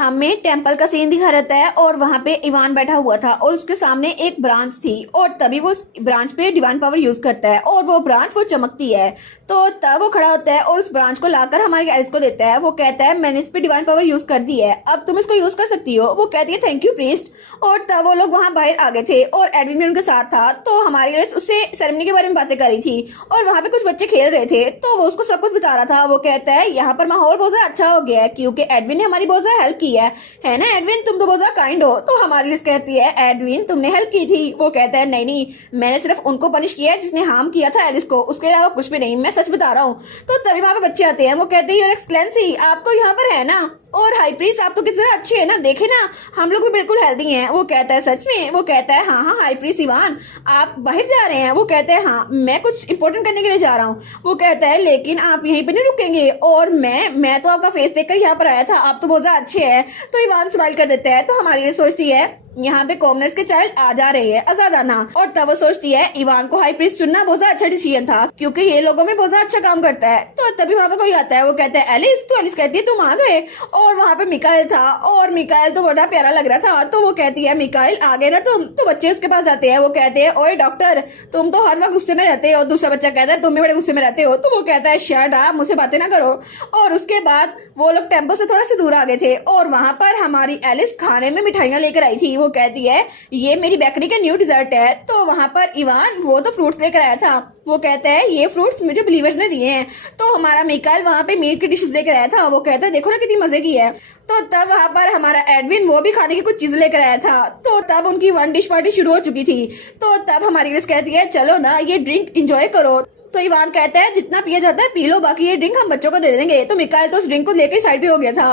हमें टेम्पल का सीन दिखा रहता है और वहां पे इवान बैठा हुआ था और उसके सामने एक ब्रांच थी और तभी वो ब्रांच पे डिवाइन पावर यूज करता है और वो ब्रांच वो चमकती है। तो तब वो खड़ा होता है और उस ब्रांच को लाकर हमारी एलिस को देता है। वो कहता है मैंने इस पे डिवाइन पावर यूज कर दी है, अब तुम इसको यूज कर सकती हो। वो कहती है थैंक यू प्रीस्ट। और तब वो लोग वहां बाहर आ गए थे और एडविन भी उनके साथ था। तो हमारी एलिस उससे सेरेमनी के बारे में बातें कर रही थी और वहां पे कुछ बच्चे खेल रहे थे तो वो उसको सब कुछ बता रहा था। वो कहता है यहाँ पर माहौल बहुत ज्यादा अच्छा हो गया है क्योंकि एडविन ने हमारी बहुत ज्यादा हेल्प की है ना एडविन, तुम तो बहुत ज्यादा काइंड हो। तो हमारी लिस्ट कहती है एडविन तुमने हेल्प की थी। वो कहता है नहीं नहीं, मैंने सिर्फ उनको पनिश किया है जिसने हार्म किया था एलिस को, उसके अलावा कुछ भी नहीं, मैं सच बता रहा हूँ। तो तभी वहां पे बच्चे आते हैं। वो कहते हैं योर एक्सलेंसी आप तो यहाँ पर है ना, और हाई प्रीस्ट आप तो कितने अच्छे हैं ना, देखे ना हम लोग भी बिल्कुल हेल्दी हैं। वो कहता है सच में? वो कहता है हाँ हाँ हाई प्रीस्ट इवान आप बाहर जा रहे हैं? वो कहता है हाँ मैं कुछ इंपॉर्टेंट करने के लिए जा रहा हूँ। वो कहता है लेकिन आप यहीं पे नहीं रुकेंगे, और मैं तो आपका फेस देखकर यहाँ पर आया था, आप तो बहुत ज्यादा अच्छे हैं। तो इवान स्माइल कर देता है। तो हमारी ये सोचती है यहाँ पे कॉमनर्स के चाइल्ड आ जा रहे हैं आजादाना, और तब वो सोचती है इवान को हाई प्रीस्ट चुनना बहुत अच्छा डिसीजन था क्योंकि ये लोगों में बहुत अच्छा काम करता है। तो तभी वहां पे कोई आता है। वो कहता है एलिस, तो एलिस कहती है तुम आ गए। और वहां पे मिकाएल था और मिकाएल तो बड़ा प्यारा लग रहा था। तो वो कहती है मिकाएल आ गए ना तुम। तो बच्चे उसके पास आते हैं। वो कहते हैं ओए डॉक्टर तुम तो हर वक्त गुस्से में रहते हो। दूसरा बच्चा कहता है तुम भी बड़े गुस्से में रहते हो। तो वो कहता है शट अप, मुझसे बातें ना करो। और उसके बाद वो लोग टेम्पल से थोड़ा सा दूर आ गए थे और वहां पर हमारी एलिस खाने में मिठाइयां लेकर आई थी। वो कहती है ये मेरी बेकरी का न्यू डिजर्ट है। तो वहां पर इवान वो तो फ्रूट्स लेकर आया था। वो कहता है ये फ्रूट्स मुझे बिलीवर्स ने दिए हैं। तो हमारा मिकाएल वहां पे मीट की डिशेस लेकर आया था। वो कहता है देखो ना कितनी मजे की है। तो तब वहां पर हमारा एडविन वो भी खाने की कुछ चीजें लेकर आया था। तो तब उनकी वन डिश पार्टी शुरू हो चुकी थी। तो तब हमारी लिस्ट कहती है चलो ना ये ड्रिंक एंजॉय करो। तो इवान कहता है जितना पिया जाता है पी लो, बाकी ये ड्रिंक हम बच्चों को दे देंगे। तो मिकाएल तो उस ड्रिंक को लेकर साइड पे हो गया था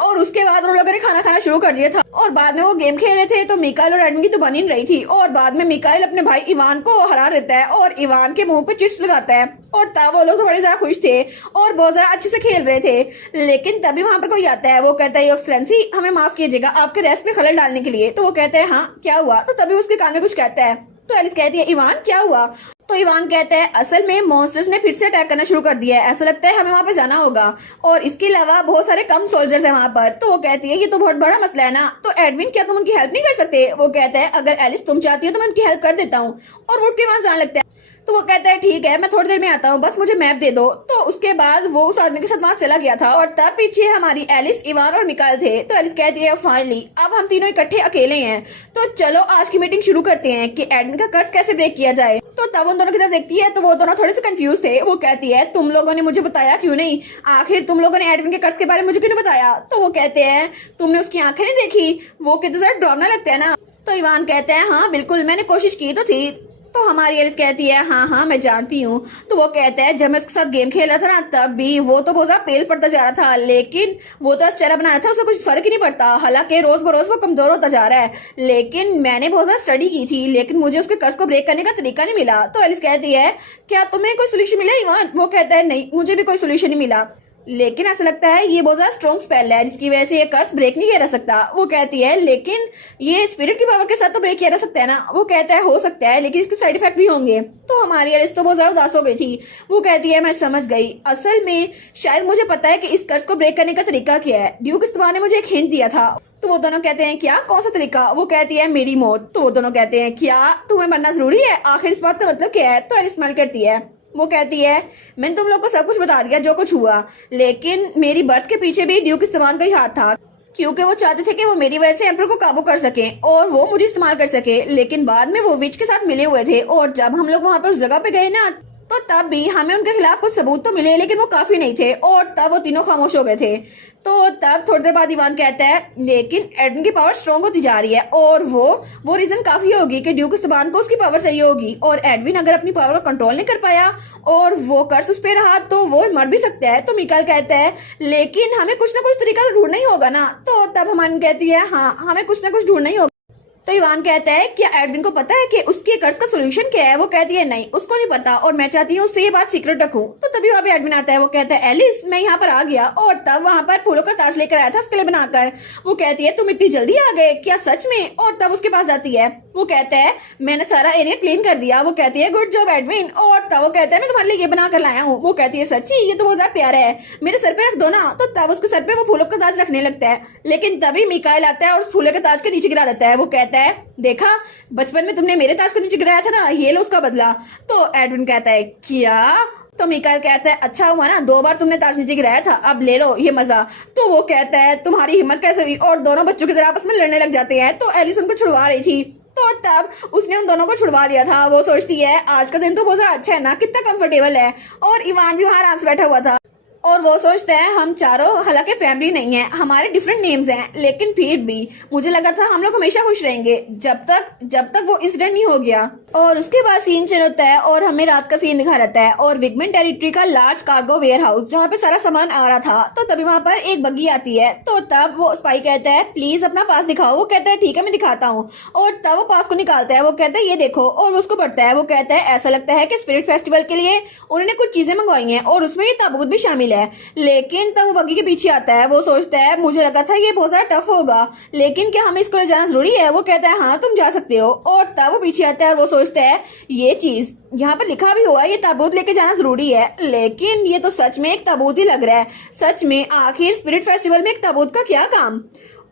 और उसके बाद उन लोगों ने खाना खाना शुरू कर दिया था। और बाद में वो गेम खेल रहे थे तो मिकाएल और एडविन की तो बन ही नहीं रही थी। और बाद में मिकाएल अपने भाई इवान को हरा देता है और इवान के मुंह पे चिट्स लगाता है। और तब वो लोग तो बड़े ज्यादा खुश थे और बहुत ज्यादा अच्छे से खेल रहे थे। लेकिन तभी वहां पर कोई आता है। वो कहता है योर एक्सेलेंसी हमें माफ कीजिएगा आपके रेस्ट में खलल डालने के लिए। तो वो कहते हैं हाँ क्या हुआ? तो तभी उसके कान में कुछ कहता है। तो एलिस कहती है इवान क्या हुआ? तो इवान कहता है असल में मॉन्स्टर्स ने फिर से अटैक करना शुरू कर दिया है, ऐसा लगता है हमें वहां पे जाना होगा, और इसके अलावा बहुत सारे कम सोल्जर्स हैं वहां पर। तो वो कहती है ये तो बहुत बड़ा मसला है ना। तो एडविन क्या तुम उनकी हेल्प नहीं कर सकते? वो कहता है अगर एलिस तुम चाहती हो तो मैं उनकी हेल्प कर देता हूँ। और वो उठ के वहां जाने लगता है। तो वो कहता है ठीक है मैं थोड़ी देर में आता हूँ, बस मुझे मैप दे दो। तो उसके बाद वो उस आदमी के साथ वहां चला गया था और तब पीछे हमारी एलिस इवान और मिकाएल थे। तो एलिस कहती है फाइनली अब हम तीनों इकट्ठे अकेले हैं, तो चलो आज की मीटिंग शुरू करते हैं कि एडमिन का कर्ज कैसे ब्रेक किया जाए। तो तब उन दोनों की तरफ देखती है तो वो दोनों थोड़े से कंफ्यूज थे। वो कहती है तुम लोगों ने मुझे बताया क्यों नहीं? आखिर तुम लोगों ने एडमिन के कर्ज के बारे में मुझे क्यों नहीं बताया? तो वो कहते हैं तुमने उसकी आंखें नहीं देखी, वो कितने ज्यादा डरावना लगता है ना। तो इवान कहता है हाँ बिल्कुल मैंने कोशिश की तो थी। तो हमारी एलिस कहती है हाँ मैं जानती हूँ। तो वो कहता है जब मैं उसके साथ गेम खेल रहा था ना तब भी वो तो बहुत ज्यादा पेल पड़ता जा रहा था, लेकिन वो तो चेहरा बना रहा था, उसका कुछ फर्क ही नहीं पड़ता। हालांकि रोज बरोज वो कमजोर होता जा रहा है, लेकिन मैंने बहुत ज्यादा स्टडी की थी लेकिन मुझे उसके कर्ज को ब्रेक करने का तरीका नहीं मिला। तो एलिस कहती है क्या तुम्हें कोई सोल्यूशन मिला इवान? वो कहता है नहीं मुझे भी कोई सोल्यूशन नहीं मिला, लेकिन ऐसा लगता है ये बहुत ज्यादा स्ट्रॉन्ग स्पेल है जिसकी वजह से ये कर्स ब्रेक नहीं किया जा सकता। वो कहती है लेकिन ये स्पिरिट की पावर के साथ तो ब्रेक किया जा सकता है ना। वो कहता है हो सकता है लेकिन इसके साइड इफेक्ट भी होंगे। तो हमारी एलिस तो बहुत ज्यादा उदास हो गई थी। वो कहती है मैं समझ गई, असल में शायद मुझे पता है कि इस कर्ज को ब्रेक करने का तरीका क्या है। ड्यूक इस्तेमाल ने मुझे एक हिंट दिया था। तो वो दोनों कहते हैं क्या, कौन सा तरीका? वो कहती है मेरी मौत। तो वो दोनों कहते हैं क्या तुम्हें मरना जरूरी है? आखिर इस बात का मतलब क्या है? तो एलिस स्माइल करती है। वो कहती है मैंने तुम लोग को सब कुछ बता दिया जो कुछ हुआ, लेकिन मेरी बर्थ के पीछे भी ड्यूक इस्तेमाल का ही हाथ था क्योंकि वो चाहते थे कि वो मेरी वजह से एम्पर को काबू कर सके और वो मुझे इस्तेमाल कर सके। लेकिन बाद में वो विच के साथ मिले हुए थे और जब हम लोग वहां पर उस जगह पे गए ना तो तब भी हमें उनके खिलाफ कुछ सबूत तो मिले लेकिन वो काफी नहीं थे और तब वो तीनों खामोश हो गए थे। तो तब थोड़ी देर बाद इवान कहता है लेकिन एडविन की पावर स्ट्रॉन्ग होती जा रही है और वो रीजन काफी होगी कि ड्यूक इस्तेमाल को उसकी पावर चाहिए होगी, और एडविन अगर अपनी पावर को कंट्रोल नहीं कर पाया और वो कर्स उस पे रहा तो वो मर भी सकता है। तो मिकाएल कहता है लेकिन हमें कुछ ना कुछ तरीका तो ढूंढना ही होगा ना। तो तब हमारी कहती है हाँ हमें कुछ ना कुछ ढूंढना ही होगा। तो इवान कहता है क्या एडविन को पता है कि उसके कर्ज का सोल्यूशन क्या है? वो कहती है नहीं उसको नहीं पता और मैं चाहती हूँ उससे ये बात सीक्रेट रखूं। तो तभी वहाँ पे एडमिन आता है। वो कहता है एलिस मैं यहाँ पर आ गया, और तब वहाँ पर फूलों का ताज लेकर आया था उसके लिए बनाकर। वो कहती है तुम इतनी जल्दी आ गए क्या सच में? और तब उसके पास जाती है। वो कहता है मैंने सारा एरिया क्लीन कर दिया। वो कहती है गुड जॉब एडमिन। और तब वो कहता है मैं तुम्हारे लिए ये बना कर लाया हूँ। वो कहती है सच्ची? ये तो बहुत ज्यादा प्यारा है, मेरे सर पे रख दो ना। तो तब उसके सर पे वो फूलों का ताज रखने लगता है, लेकिन तभी मिकाइल आता है और फूलों के ताज के नीचे गिरा देता है। वो कहता है देखा बचपन में तुमने मेरे ताज को नीचे गिराया था ना, ये लो उसका बदला। तो एडविन कहता है क्या? तो मिकाइल कहता है अच्छा हुआ ना 2 बार तुमने ताज नीचे गिराया था, अब ले लो ये मजा। तो वो कहता है तुम्हारी हिम्मत कैसे हुई? और दोनों बच्चों की तरह आपस में लड़ने लग जाते हैं। तो एलिस उनको छुड़वा रही थी, तो तब उसने उन दोनों को छुड़वा लिया था। वो सोचती है आज का दिन तो बहुत अच्छा है ना, कितना कंफर्टेबल है। और इवान भी वहां आराम से बैठा हुआ था, और वो सोचता है हम चारों हालांकि फैमिली नहीं है, हमारे डिफरेंट नेम्स हैं, लेकिन फिर भी मुझे लगा था हम लोग हमेशा खुश रहेंगे जब तक वो इंसिडेंट नहीं हो गया। और उसके बाद सीन चेंज होता है और हमें रात का सीन दिखा रहता है और विगमेंट टेरिटरी का लार्ज कार्गो वेयर हाउस जहाँ पे सारा सामान आ रहा था। तो तभी वहाँ पर एक बग्गी आती है। तो तब वो स्पाई कहता है प्लीज अपना पास दिखाओ। वो कहता है ठीक है मैं दिखाता हूँ। और तब वो पास को निकालता है। वो कहता है ये देखो, और वो उसको पढ़ता है। वो कहता है ऐसा लगता है कि स्पिरिट फेस्टिवल के लिए उन्होंने कुछ चीजें मंगवाई हैं और उसमें ये ताबूत भी शामिल है। लेकिन तब वो बग्गी के पीछे आता है। वो सोचता है मुझे लगा था ये बहुत ज्यादा टफ होगा, लेकिन क्या हमें इसको ले जाना जरूरी है? वो कहता है हाँ तुम जा सकते हो। और तब वो पीछे आता है और वो सोचता है ये चीज यहाँ पर लिखा भी हुआ है ये ताबूत लेके जाना जरूरी है, लेकिन ये तो सच में एक ताबूत ही लग रहा है। सच में आखिर स्पिरिट फेस्टिवल में एक ताबूत का क्या काम?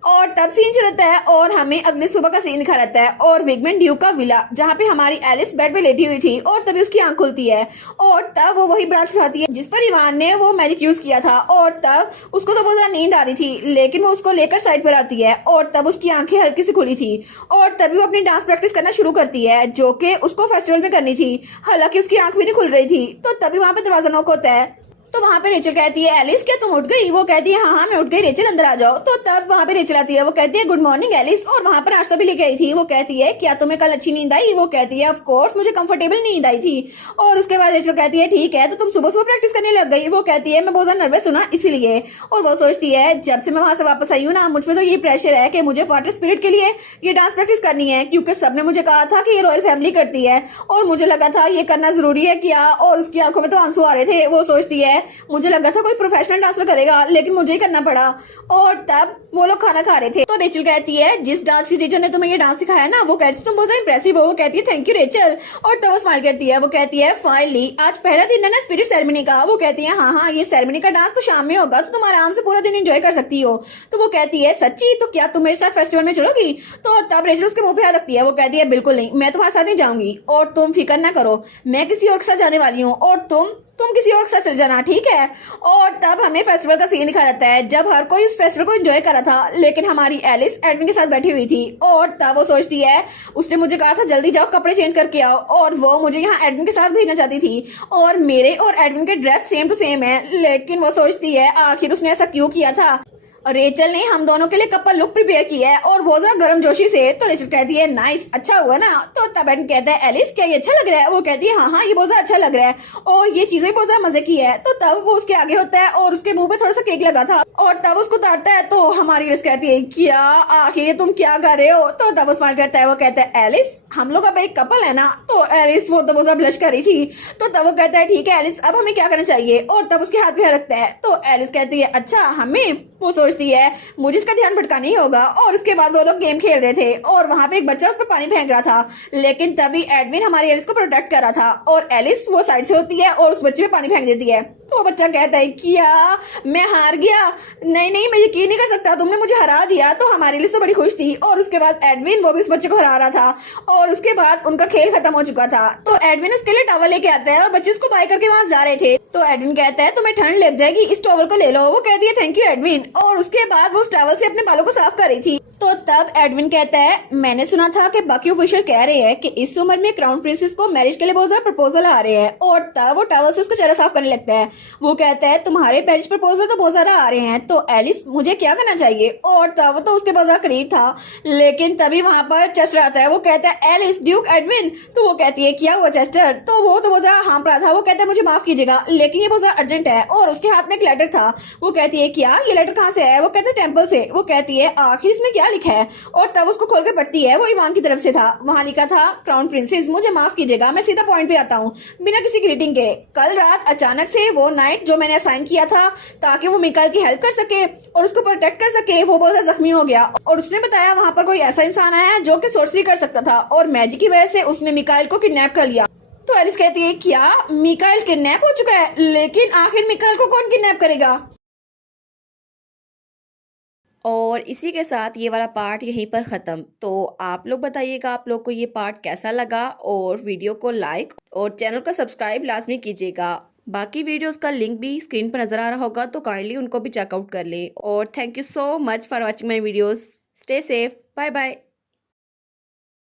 और तब सीन चलता है और हमें अगली सुबह का सीन दिखा रहता है और विगमेंट ड्यूक का विला जहाँ पे हमारी एलिस बेड पे लेटी हुई थी, और तभी उसकी आंख खुलती है और तब वो वही ब्रांच उठाती है जिस पर इवान ने वो मैजिक यूज किया था। और तब उसको तो बहुत ज्यादा नींद आ रही थी, लेकिन वो उसको लेकर साइड पर आती है और तब उसकी आंखें हल्की सी खुली थी और तभी वो अपनी डांस प्रैक्टिस करना शुरू करती है जो कि उसको फेस्टिवल में करनी थी, हालांकि उसकी आंख भी नहीं खुल रही थी। तो तभी वहां पे दरवाजा नॉक होता है। तो वहां पे रेचल कहती है एलिस क्या तुम उठ गई? वो कहती है हाँ मैं उठ गई रेचल अंदर आ जाओ। तो तब वहां पे रेचल आती है। वो कहती है गुड मॉर्निंग एलिस, और वहां पर नाश्ता भी लेके आई थी। वो कहती है क्या तुम्हें कल अच्छी नींद आई? वो कहती है ऑफ कोर्स मुझे कंफर्टेबल नींद आई थी। और उसके बाद रेचल कहती है ठीक है तो तुम सुबह सुबह प्रैक्टिस करने लग गई? वो कहती है मैं बहुत ज्यादा नर्वस हूं ना इसीलिए। और वो सोचती है जब से मैं वहां से वापस आई हूँ ना मुझ में तो ये प्रेशर है कि मुझे वाटर स्पिरिट के लिए ये डांस प्रैक्टिस करनी है, क्योंकि सबने मुझे कहा था कि ये रॉयल फैमिली करती है और मुझे लगा था ये करना जरूरी है क्या। और उसकी आंखों में तो आंसू आ रहे थे। वो सोचती है मुझे लगा था कोई प्रोफेशनल डांसर करेगा, लेकिन मुझे ही करना पड़ा। और तब वो लोग खाना खा रहे थे। तो रेचल कहती है जिस डांस की टीचर ने तुम्हें ये डांस सिखाया ना, वो कहती है तुम बहुत इंप्रेसिव हो। वो कहती है थैंक यू रेचल। और तब वो स्माइल करती है। वो कहती है फाइनली आज पहला दिन है ना स्पिरिट सेरेमनी का। वो कहती है हाँ ये सेरेमनी का डांस तो शाम में होगा, तो तुम आराम से पूरा दिन एंजॉय कर सकती हो। तो वो कहती है सच्ची? तो क्या तुम मेरे साथ फेस्टिवल में चलोगी? तो तब रेचल उसके मुंह पे हाथ रखती है। वो कहती है बिल्कुल नहीं, मैं तुम्हारे साथ नहीं जाऊंगी और तुम फिक्र ना करो, मैं किसी और के साथ जाने वाली हूँ और तुम किसी और के साथ चल जाना, ठीक है। और तब हमें फेस्टिवल का सीन दिखा रहता है जब हर कोई उस फेस्टिवल को एंजॉय कर रहा था, लेकिन हमारी एलिस एडमिन के साथ बैठी हुई थी। और तब वो सोचती है उसने मुझे कहा था जल्दी जाओ कपड़े चेंज करके आओ, और वो मुझे यहाँ एडमिन के साथ भेजना चाहती थी और मेरे और एडमिन के ड्रेस सेम टू सेम है। लेकिन वो सोचती है आखिर उसने ऐसा क्यों किया था। रेचल ने हम दोनों के लिए कपल लुक प्रिपेयर किया है और वो जरा गर्म जोशी से। तो रेचल कहती है नाइस, अच्छा हुआ ना। तो तब एडन कहता है एलिस क्या ये अच्छा लग रहा है? वो कहती है हाँ ये बहुत ज्यादा अच्छा लग रहा है और ये चीजें बहुत ज्यादा मजे की है। तो तब वो उसके आगे होता है और उसके मुंह पे थोड़ा सा केक लगा था और तब उसको उतारता है। तो हमारी एलिस कहती है क्या आखिर तुम क्या कर रहे हो? तो तब वो स्माइल करता है। वो कहता है एलिस हम लोग अब एक कपल है ना। तो एलिस वो तो बहुत ज्यादा ब्लश कर रही थी। तो तब वो कहता है ठीक है एलिस अब हमें क्या करना चाहिए? और तब उसके हाथ पे रखता है। तो एलिस कहती है अच्छा हमें? वो सोचती है मुझे इसका ध्यान भटका नहीं होगा। और उसके बाद वो लोग गेम खेल रहे थे और वहां पे एक बच्चा उस पर पानी फेंक रहा था, लेकिन तभी एडविन हमारी एलिस को प्रोटेक्ट कर रहा था और एलिस वो साइड से होती है और उस बच्चे पे पानी फेंक देती है। तो वो बच्चा कहता है क्या मैं हार गया? नहीं मैं यकीन नहीं कर सकता, तुमने मुझे हरा दिया। तो हमारी एलिस तो बड़ी खुश थी और उसके बाद एडविन वो भी उस बच्चे को हरा रहा था और उसके बाद उनका खेल खत्म हो चुका था। तो एडविन उसके लिए टॉवल लेके आता है और बच्चे उसको बाय करके वहां जा रहे थे। तो एडविन कहता है तुम्हें ठंड लग जाएगी, इस टॉवल को ले लो। वो कहती है थैंक यू एडविन। और उसके बाद वो उस टॉवल से अपने बालों को साफ कर रही थी। तो तब एडविन कहता है मैंने सुना था कि बाकी ऑफिशियल कह रहे हैं कि इस उम्र में क्राउन प्रिंसेस को मैरिज के लिए बहुत ज्यादा प्रपोजल आ रहे हैं। और तब वो टॉवल से उसका चेहरा साफ करने लगता है। वो कहता है तुम्हारे मैरिज प्रपोजल तो बहुत ज्यादा आ रहे हैं, तो एलिस मुझे क्या करना चाहिए? और तब तो उसके बहुत ज्यादा करीब था, लेकिन तभी वहां पर चेस्टर आता है। वो कहता है एलिस ड्यूक एडविन। तो वो कहती है क्या हुआ चेस्टर? तो वो तो बहुत ज्यादा हाँफ रहा था। वो कहता है मुझे माफ कीजिएगा, लेकिन ये बहुत ज़्यादा अर्जेंट है। और उसके हाथ में एक लेटर था। वो कहती है क्या ये लेटर कहाँ से है? वो कहते हैं टेम्पल से। वो कहती है आखिर इसमें क्या लिखा है? और तब उसको खोल के पढ़ती है, वो इवान की तरफ से था। वहाँ लिखा था क्राउन प्रिंसेस मुझे माफ कीजिएगा, मैं सीधा पॉइंट पे आता हूँ बिना किसी ग्रीटिंग के। कल रात अचानक से वो नाइट जो मैंने असाइन किया था ताकि वो मिकाइल की हेल्प कर सके और उसको प्रोटेक्ट कर सके, वो बहुत ज्यादा जख्मी हो गया। और उसने बताया वहां पर कोई ऐसा इंसान आया जो कि सोर्सरी कर सकता था और मैजिक की वजह से उसने मिकाइल को किडनैप कर लिया। तो एलिस कहती है क्या मिकाइल किडनैप हो चुका है? लेकिन आखिर मिकाइल को कौन किडनैप करेगा? और इसी के साथ ये वाला पार्ट यहीं पर ख़त्म। तो आप लोग बताइएगा आप लोग को ये पार्ट कैसा लगा, और वीडियो को लाइक और चैनल को सब्सक्राइब लाजमी कीजिएगा। बाकी वीडियोस का लिंक भी स्क्रीन पर नज़र आ रहा होगा, तो काइंडली उनको भी चेकआउट कर लें। और thank you so much for watching my videos. Stay safe, bye bye.